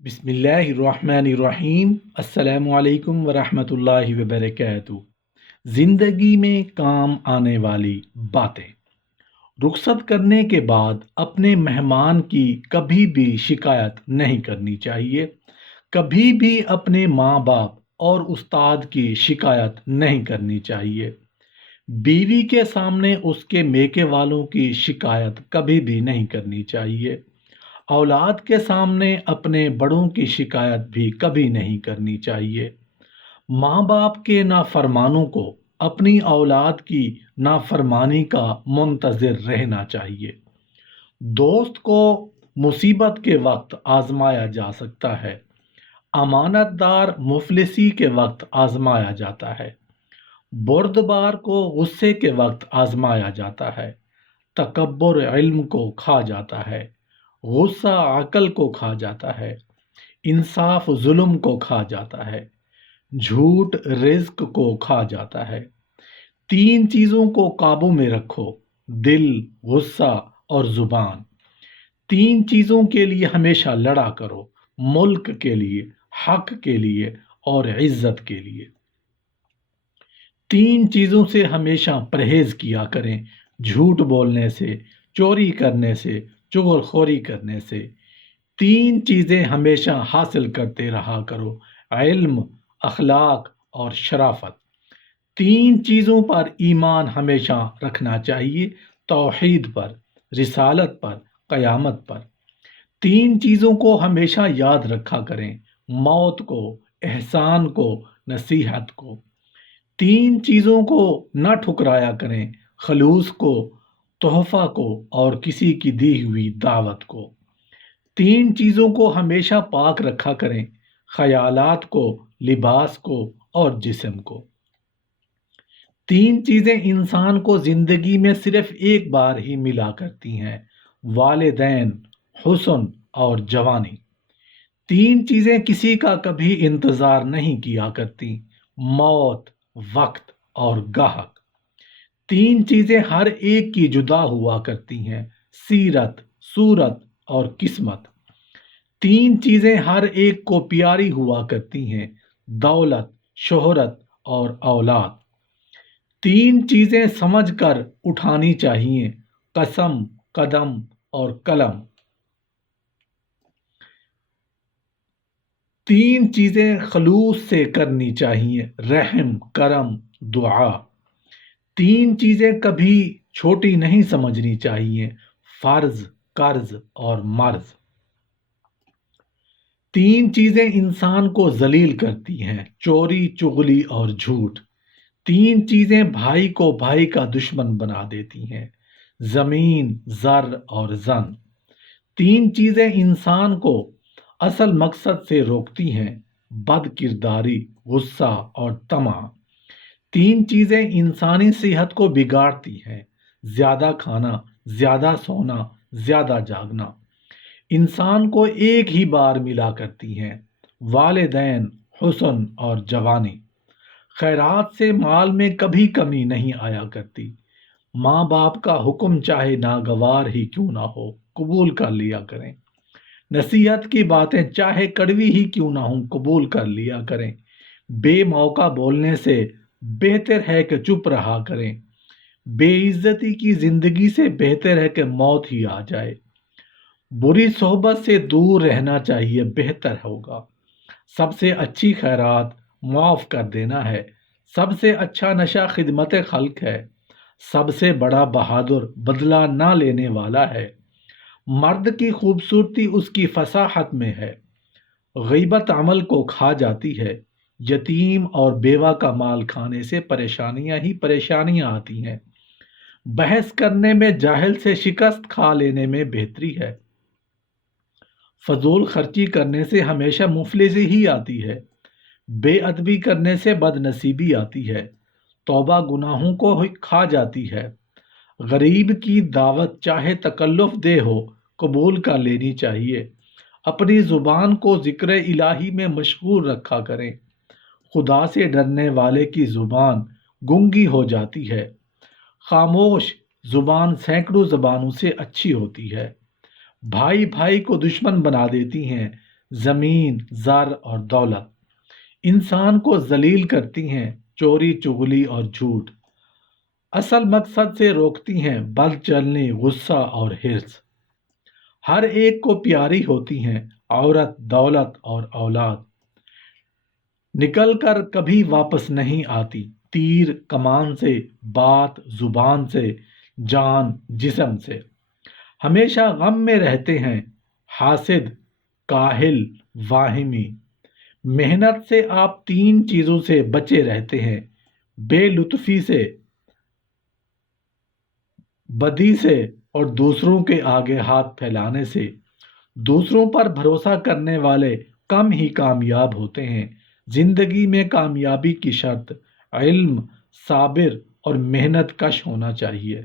بسم اللہ الرحمن الرحیم۔ السلام علیکم ورحمۃ اللہ وبرکاتہ۔ زندگی میں کام آنے والی باتیں۔ رخصت کرنے کے بعد اپنے مہمان کی کبھی بھی شکایت نہیں کرنی چاہیے۔ کبھی بھی اپنے ماں باپ اور استاد کی شکایت نہیں کرنی چاہیے۔ بیوی کے سامنے اس کے میکے والوں کی شکایت کبھی بھی نہیں کرنی چاہیے۔ اولاد کے سامنے اپنے بڑوں کی شکایت بھی کبھی نہیں کرنی چاہیے۔ ماں باپ کے نافرمانوں کو اپنی اولاد کی نافرمانی کا منتظر رہنا چاہیے۔ دوست کو مصیبت کے وقت آزمایا جا سکتا ہے، امانت دار مفلسی کے وقت آزمایا جاتا ہے، بردبار کو غصے کے وقت آزمایا جاتا ہے، تکبر علم کو کھا جاتا ہے، غصہ عقل کو کھا جاتا ہے، انصاف ظلم کو کھا جاتا ہے، جھوٹ رزق کو کھا جاتا ہے۔ تین چیزوں کو قابو میں رکھو: دل، غصہ اور زبان۔ تین چیزوں کے لیے ہمیشہ لڑا کرو: ملک کے لیے، حق کے لیے اور عزت کے لیے۔ تین چیزوں سے ہمیشہ پرہیز کیا کریں: جھوٹ بولنے سے، چوری کرنے سے، چغل خوری کرنے سے۔ تین چیزیں ہمیشہ حاصل کرتے رہا کرو: علم، اخلاق اور شرافت۔ تین چیزوں پر ایمان ہمیشہ رکھنا چاہیے: توحید پر، رسالت پر، قیامت پر۔ تین چیزوں کو ہمیشہ یاد رکھا کریں: موت کو، احسان کو، نصیحت کو۔ تین چیزوں کو نہ ٹھکرایا کریں: خلوص کو، تحفہ کو اور کسی کی دی ہوئی دعوت کو۔ تین چیزوں کو ہمیشہ پاک رکھا کریں: خیالات کو، لباس کو اور جسم کو۔ تین چیزیں انسان کو زندگی میں صرف ایک بار ہی ملا کرتی ہیں: والدین، حسن اور جوانی۔ تین چیزیں کسی کا کبھی انتظار نہیں کیا کرتی: موت، وقت اور گاہک۔ تین چیزیں ہر ایک کی جدا ہوا کرتی ہیں: سیرت، صورت اور قسمت۔ تین چیزیں ہر ایک کو پیاری ہوا کرتی ہیں: دولت، شہرت اور اولاد۔ تین چیزیں سمجھ کر اٹھانی چاہیے: قسم، قدم اور قلم۔ تین چیزیں خلوص سے کرنی چاہیے: رحم، کرم، دعا۔ تین چیزیں کبھی چھوٹی نہیں سمجھنی چاہیے: فرض، قرض اور مرض۔ تین چیزیں انسان کو ذلیل کرتی ہیں: چوری، چغلی اور جھوٹ۔ تین چیزیں بھائی کو بھائی کا دشمن بنا دیتی ہیں: زمین، زر اور زن۔ تین چیزیں انسان کو اصل مقصد سے روکتی ہیں: بد کرداری، غصہ اور طمع۔ تین چیزیں انسانی صحت کو بگاڑتی ہیں: زیادہ کھانا، زیادہ سونا، زیادہ جاگنا۔ انسان کو ایک ہی بار ملا کرتی ہیں: والدین، حسن اور جوانی۔ خیرات سے مال میں کبھی کمی نہیں آیا کرتی۔ ماں باپ کا حکم چاہے ناگوار ہی کیوں نہ ہو، قبول کر لیا کریں۔ نصیحت کی باتیں چاہے کڑوی ہی کیوں نہ ہوں، قبول کر لیا کریں۔ بے موقع بولنے سے بہتر ہے کہ چپ رہا کریں۔ بے عزتی کی زندگی سے بہتر ہے کہ موت ہی آ جائے۔ بری صحبت سے دور رہنا چاہیے، بہتر ہوگا۔ سب سے اچھی خیرات معاف کر دینا ہے۔ سب سے اچھا نشہ خدمت خلق ہے۔ سب سے بڑا بہادر بدلہ نہ لینے والا ہے۔ مرد کی خوبصورتی اس کی فصاحت میں ہے۔ غیبت عمل کو کھا جاتی ہے۔ یتیم اور بیوہ کا مال کھانے سے پریشانیاں ہی پریشانیاں آتی ہیں۔ بحث کرنے میں جاہل سے شکست کھا لینے میں بہتری ہے۔ فضول خرچی کرنے سے ہمیشہ مفلسی ہی آتی ہے۔ بے ادبی کرنے سے بد نصیبی آتی ہے۔ توبہ گناہوں کو کھا جاتی ہے۔ غریب کی دعوت چاہے تکلف دہ ہو، قبول کر لینی چاہیے۔ اپنی زبان کو ذکر الہی میں مشغول رکھا کریں۔ خدا سے ڈرنے والے کی زبان گونگی ہو جاتی ہے۔ خاموش زبان سینکڑوں زبانوں سے اچھی ہوتی ہے۔ بھائی بھائی کو دشمن بنا دیتی ہیں، زمین، زر اور دولت انسان کو ذلیل کرتی ہیں، چوری چغلی اور جھوٹ اصل مقصد سے روکتی ہیں، بد چلنی، غصہ اور حرص ہر ایک کو پیاری ہوتی ہیں، عورت، دولت اور اولاد نکل کر کبھی واپس نہیں آتی، تیر کمان سے، بات زبان سے، جان جسم سے ہمیشہ غم میں رہتے ہیں، حاسد، کاہل، واہمی محنت سے آپ تین چیزوں سے بچے رہتے ہیں، بے لطفی سے، بدی سے اور دوسروں کے آگے ہاتھ پھیلانے سے دوسروں پر بھروسہ کرنے والے کم ہی کامیاب ہوتے ہیں۔ زندگی میں کامیابی کی شرط علم، صابر اور محنت کش ہونا چاہیے۔